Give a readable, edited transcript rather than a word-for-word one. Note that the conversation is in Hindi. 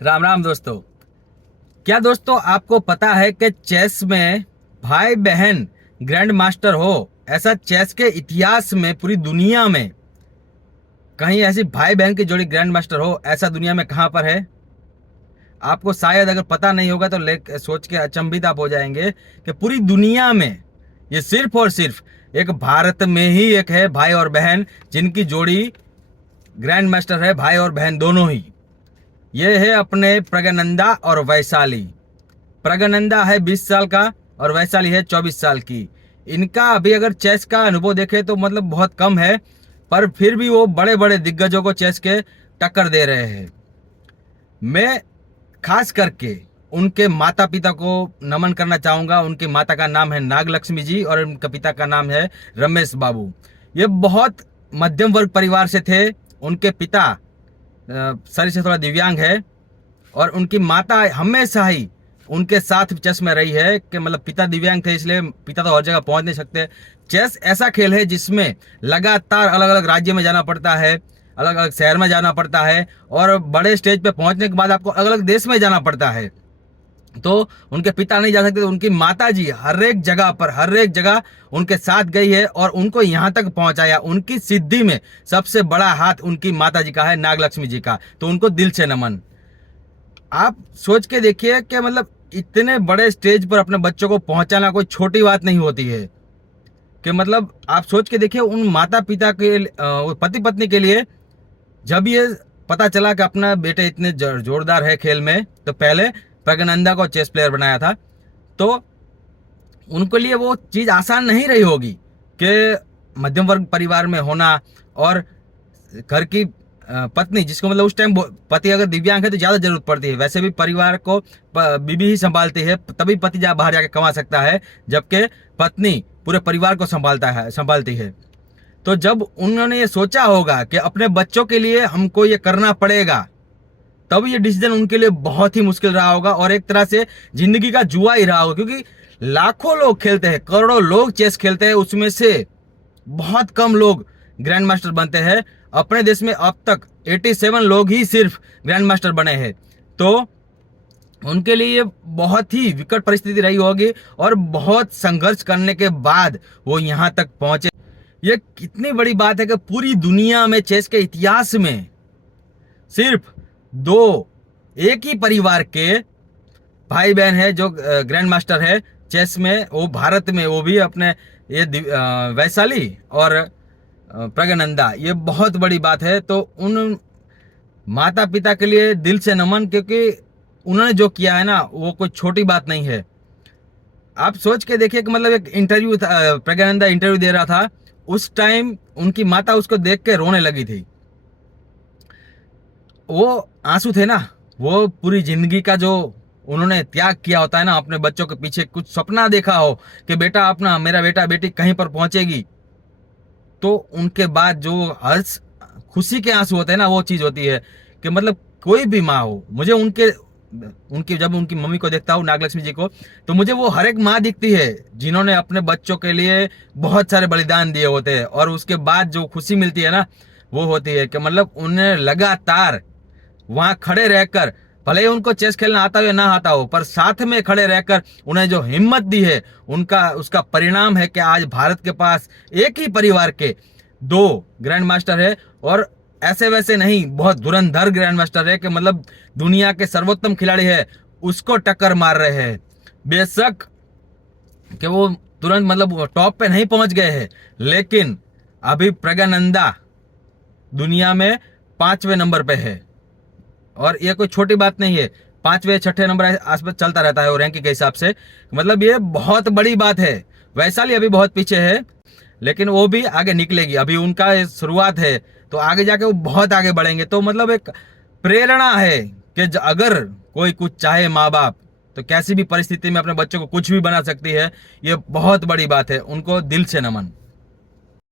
राम राम दोस्तों। क्या दोस्तों आपको पता है कि चेस में भाई बहन ग्रैंड मास्टर हो, ऐसा चेस के इतिहास में पूरी दुनिया में कहीं ऐसी भाई बहन की जोड़ी ग्रैंड मास्टर हो, ऐसा दुनिया में कहां पर है? आपको शायद अगर पता नहीं होगा तो सोच के अचंभित आप हो जाएंगे कि पूरी दुनिया में ये सिर्फ और सिर्फ एक भारत में ही एक है भाई और बहन जिनकी जोड़ी ग्रैंड मास्टर है, भाई और बहन दोनों ही। ये है अपने प्रज्ञानंदा और वैशाली। प्रज्ञानंदा है 20 साल का और वैशाली है 24 साल की। इनका अभी अगर चेस का अनुभव देखें तो मतलब बहुत कम है, पर फिर भी वो बड़े बड़े दिग्गजों को चेस के टक्कर दे रहे हैं। मैं खास करके उनके माता पिता को नमन करना चाहूंगा। उनकी माता का नाम है नागलक्ष्मी जी और उनके पिता का नाम है रमेश बाबू। ये बहुत मध्यम वर्ग परिवार से थे। उनके पिता शरीर से थोड़ा दिव्यांग है और उनकी माता हमेशा ही उनके साथ चेस में रही है कि मतलब पिता दिव्यांग थे इसलिए पिता तो हर जगह पहुंच नहीं सकते। चेस ऐसा खेल है जिसमें लगातार अलग अलग राज्य में जाना पड़ता है, अलग अलग शहर में जाना पड़ता है और बड़े स्टेज पे पहुंचने के बाद आपको अलग अलग देश में जाना पड़ता है। तो उनके पिता नहीं जा सकते, तो उनकी माता जी हर एक जगह पर हर एक जगह उनके साथ गई है और उनको यहाँ तक पहुंचाया। उनकी सिद्धि में सबसे बड़ा हाथ उनकी माता जी का है, नागलक्ष्मी जी का। तो उनको दिल से नमन। आप सोच के देखिए कि मतलब इतने बड़े स्टेज पर अपने बच्चों को पहुंचाना कोई छोटी बात नहीं होती है। कि मतलब आप सोच के देखिए उन माता पिता के पति पत्नी के लिए जब ये पता चला कि अपना बेटे इतने जोरदार है खेल में, तो पहले प्रज्ञानंदा को चेस प्लेयर बनाया था। तो उनके लिए वो चीज आसान नहीं रही होगी कि मध्यम वर्ग परिवार में होना और घर की पत्नी, जिसको मतलब उस टाइम पति अगर दिव्यांग है तो ज्यादा जरूरत पड़ती है। वैसे भी परिवार को बीबी ही संभालती है, तभी पति बाहर जाके कमा सकता है, जबकि पत्नी पूरे परिवार को संभालती है। तो जब उन्होंने ये सोचा होगा कि अपने बच्चों के लिए हमको ये करना पड़ेगा, तब ये डिसीजन उनके लिए बहुत ही मुश्किल रहा होगा और एक तरह से जिंदगी का जुआ ही रहा होगा। क्योंकि लाखों लोग खेलते हैं, करोड़ों लोग चेस खेलते हैं, उसमें से बहुत कम लोग ग्रैंड मास्टर बनते हैं। अपने देश में अब तक 87 लोग ही सिर्फ ग्रैंड मास्टर बने हैं। तो उनके लिए ये बहुत ही विकट परिस्थिति रही होगी और बहुत संघर्ष करने के बाद वो यहाँ तक पहुंचे। ये कितनी बड़ी बात है कि पूरी दुनिया में चेस के इतिहास में सिर्फ दो एक ही परिवार के भाई बहन है जो ग्रैंड मास्टर है चेस में, वो भारत में, वो भी अपने ये वैशाली और प्रज्ञानंदा। ये बहुत बड़ी बात है। तो उन माता पिता के लिए दिल से नमन, क्योंकि उन्होंने जो किया है ना वो कोई छोटी बात नहीं है। आप सोच के देखिए कि मतलब एक इंटरव्यू था, प्रज्ञानंदा इंटरव्यू दे रहा था, उस टाइम उनकी माता उसको देख के रोने लगी थी। वो आंसू थे ना, वो पूरी जिंदगी का जो उन्होंने त्याग किया होता है ना, अपने बच्चों के पीछे कुछ सपना देखा हो कि बेटा अपना मेरा बेटा बेटी कहीं पर पहुंचेगी, तो उनके बाद जो हर्ष खुशी के आंसू होते हैं ना, वो चीज होती है कि मतलब कोई भी माँ हो, मुझे उनके उनकी जब उनकी मम्मी को देखता हूँ नागलक्ष्मी जी को, तो मुझे वो हर एक माँ दिखती है जिन्होंने अपने बच्चों के लिए बहुत सारे बलिदान दिए होते हैं और उसके बाद जो खुशी मिलती है ना, वो होती है कि मतलब उन्हें लगातार वहां खड़े रहकर, भले ही उनको चेस खेलना आता हो या ना आता हो, पर साथ में खड़े रहकर उन्हें जो हिम्मत दी है, उनका उसका परिणाम है कि आज भारत के पास एक ही परिवार के दो ग्रैंड मास्टर है और ऐसे वैसे नहीं, बहुत धुरंधर ग्रैंड मास्टर है कि मतलब दुनिया के सर्वोत्तम खिलाड़ी है उसको टक्कर मार रहे हैं। बेशक कि वो तुरंत मतलब टॉप पे नहीं पहुंच गए हैं, लेकिन अभी प्रज्ञानंदा दुनिया में 5वें नंबर पे है और ये कोई छोटी बात नहीं है। 5वें 6ठे नंबर आसपास चलता रहता है वो रैंकिंग के हिसाब से, मतलब ये बहुत बड़ी बात है। वैशाली अभी बहुत पीछे है, लेकिन वो भी आगे निकलेगी। अभी उनका शुरुआत है, तो आगे जाके वो बहुत आगे बढ़ेंगे। तो मतलब एक प्रेरणा है कि अगर कोई कुछ चाहे माँ बाप, तो कैसी भी परिस्थिति में अपने बच्चों को कुछ भी बना सकती है। ये बहुत बड़ी बात है, उनको दिल से नमन।